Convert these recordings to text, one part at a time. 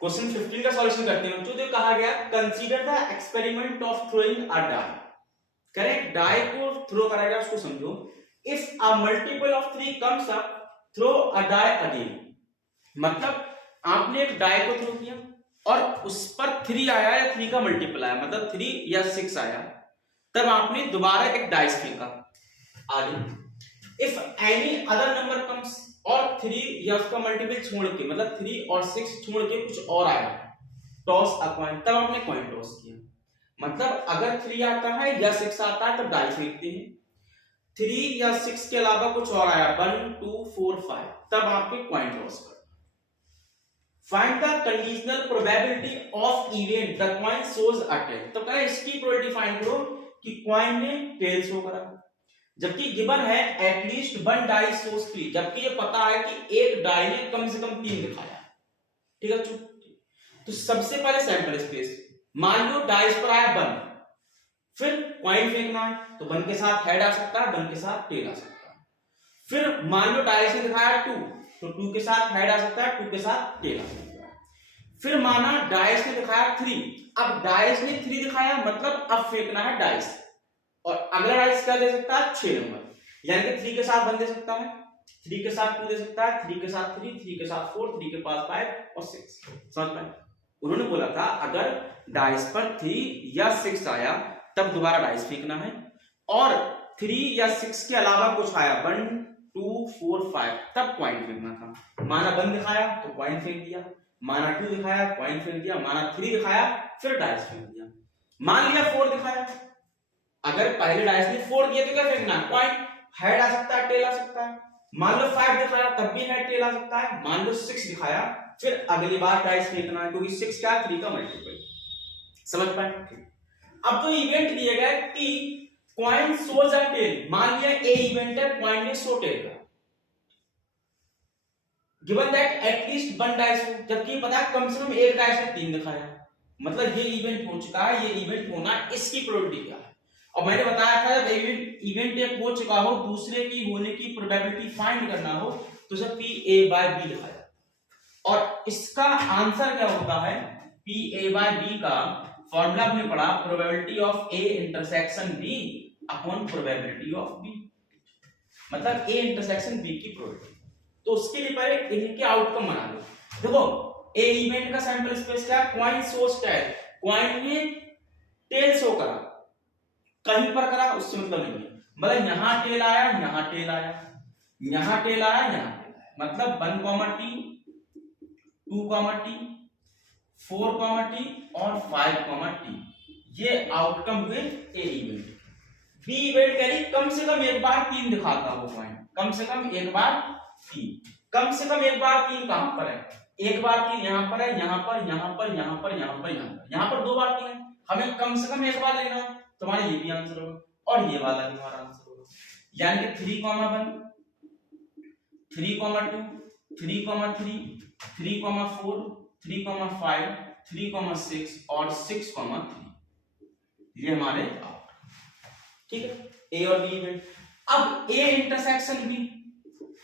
Question 15 का solution करते हैं। जो कहा गया consider the experiment of throwing a die. Correct, die को थ्रो करा गया उसको समझो। If a multiple of 3 comes up throw a die again. मतलब आपने एक डाई को थ्रो किया और उस पर 3 आया या 3 का मल्टीपल आया, मतलब 3 या 6 आया, तब आपने दोबारा एक डाइस फेंका आगे। If any other number comes, और 3 या उसका मल्टीपल छोड़ के, मतलब 3 और 6 छोड़ के कुछ और आया, टॉस अ कॉइन, तब आपने कॉइन टॉस किया। मतलब अगर 3 आता है या 6 आता है तब डाई फेंकते हैं। 3 या 6 के अलावा कुछ और आया 1 2 4 5, तब आपके कॉइन टॉस कर। Find the conditional probability of event the coin shows a tail. तो कह इसकी प्रोबेबिलिटी फाइंड करो कि कॉइन ने टेल शो करा, जबकि गिवन है एटलीस्ट 1 डाई शोज 3, जबकि ये पता है कि एक डाई ने कम से कम 3 दिखाया। ठीक है, तो सबसे पहले सैंपल स्पेस, मान लो डाइस पर आया 1, फिर कॉइन फेंकना है, तो 1 के साथ हेड आ सकता है, 1 के साथ टेल आ सकता है। फिर मान लो डाइस ने दिखाया 2, तो 2 के साथ हेड आ सकता है, 2 के साथ टेल आ सकता है। फिर माना डाइस ने दिखाया 3, अब डाइस ने 3 दिखाया, मतलब अब फेंकना है डाइस, और अगला डाइस क्या दे सकता है 6 नंबर, यानी कि 3 के साथ 1 दे सकता है, 3 के साथ 2 दे सकता है, 3 के साथ 3, 3 के साथ 4, 3 के पास 5 और 6। समझ पाए? उन्होंने बोला था अगर डाइस पर 3 या 6 आया तब दोबारा डाइस फेंकना है, और 3 या 6 के अलावा कुछ आया 1 2 4 5, तब कॉइन फेंकना था। माना 1 दिखाया तो कॉइन फेंक दिया, माना 2 दिखाया कॉइन फेंक दिया, माना 3 दिखाया फिर डाइस फेंक दिया। मान लिया 4 दिखाया, अगर पहले डाइस ने 4 दिया तो क्या फेंकना, कॉइन, हेड आ सकता है, टेल आ सकता है। मान लो 5 दिखाया तब भी हेड टेल आ सकता है। मान लो 6 दिखाया, फिर अगली बार डाइस फेंकना है, क्योंकि 6 क्या 3 का मल्टीपल। समझ पाए? अब तो इवेंट दिया गया कि कॉइन शोज अ टेल, मान लिया ए इवेंट है, कॉइन ने शो टेल का, गिवन दैट एटलीस्ट 1 डाइस हो, जबकि पता है कम से कम एक डाइस ने 3 दिखाया, मतलब ये इवेंट हो चुका है, ये इवेंट होना, इसकी प्रोबेबिलिटी क्या है। और मैंने बताया था जब इवेंट एक हो चुका हो, दूसरे की होने की प्रोबेबिलिटी फाइंड करना हो तो सब पी ए बाय बी लिखा जाता है। और इसका आंसर क्या होता है, पी ए बाय बी का फॉर्मूला हमने पढ़ा, probability of A intersection B upon probability of B, मतलब ए इंटरसेक्शन बी की प्रोबेबिलिटी। तो उसके लिए पहले इनके आउटकम बना लो। देखो ए इवेंट का सैंपल स्पेस क्या, कॉइन शोज टेल, कॉइन ने टेल शो करा, कहीं पर करा उससे मतलब नहीं है, मतलब यहां टेल आया, यहां टेल आया, यहां टेल आया, यहां टेल आया, मतलब 1 टी 2 टी 4 टी और 5 टी, ये आउटकम हुए ए इवेंट। बी इवेंट कह रही कम से कम एक बार 3 दिखाता वो पॉइंट, कम से कम एक बार 3, कम से कम एक बार 3 कहां पर है, एक बार 3 यहां पर है, यहां पर, यहां पर, यहां पर, यहां पर, यहां पर 2 बार 3 है, हमें कम से कम एक बार लेना है, तुम्हारा ये भी आंसर होगा और ये वाला भी हमारा आंसर होगा। यानी कि 3,1 3,2 3,3 3,4 3,5 3,6 और 6,3, ये हमारे ठीक है ए और बी इवेंट। अब ए इंटरसेक्शन बी,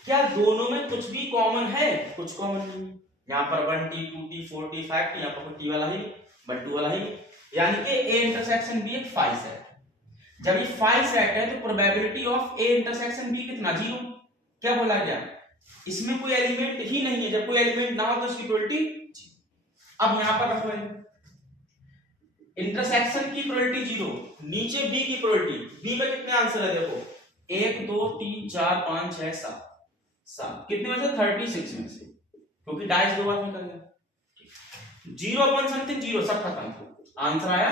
क्या दोनों में कुछ भी कॉमन है, कुछ कॉमन नहीं है, यहाँ पर 1 टी 2 टी 4 टी 5 टी, यहाँ पर टी वाला ही 1 2 वाला ही, यानी कि ए इंटरसेक्शन बी एक 5 सेट है। जब ये 5 सेट है तो probability of A intersection B कितना, 0। क्या बोला गया, इसमें कोई एलिमेंट ही नहीं है, जब कोई एलिमेंट ना हो तो इसकी प्रोबेबिलिटी 0। अब यहां पर रखो इंटरसेक्शन की प्रोबेबिलिटी 0, नीचे बी की प्रोबेबिलिटी, बी में कितने आंसर है देखो, 1 2 3 4 5 6 7 7, कितने में से 36 में से, क्योंकि डाइस 2 बार निकल गया, 0 अपॉन समथिंग 0, सब खत्म, आंसर आया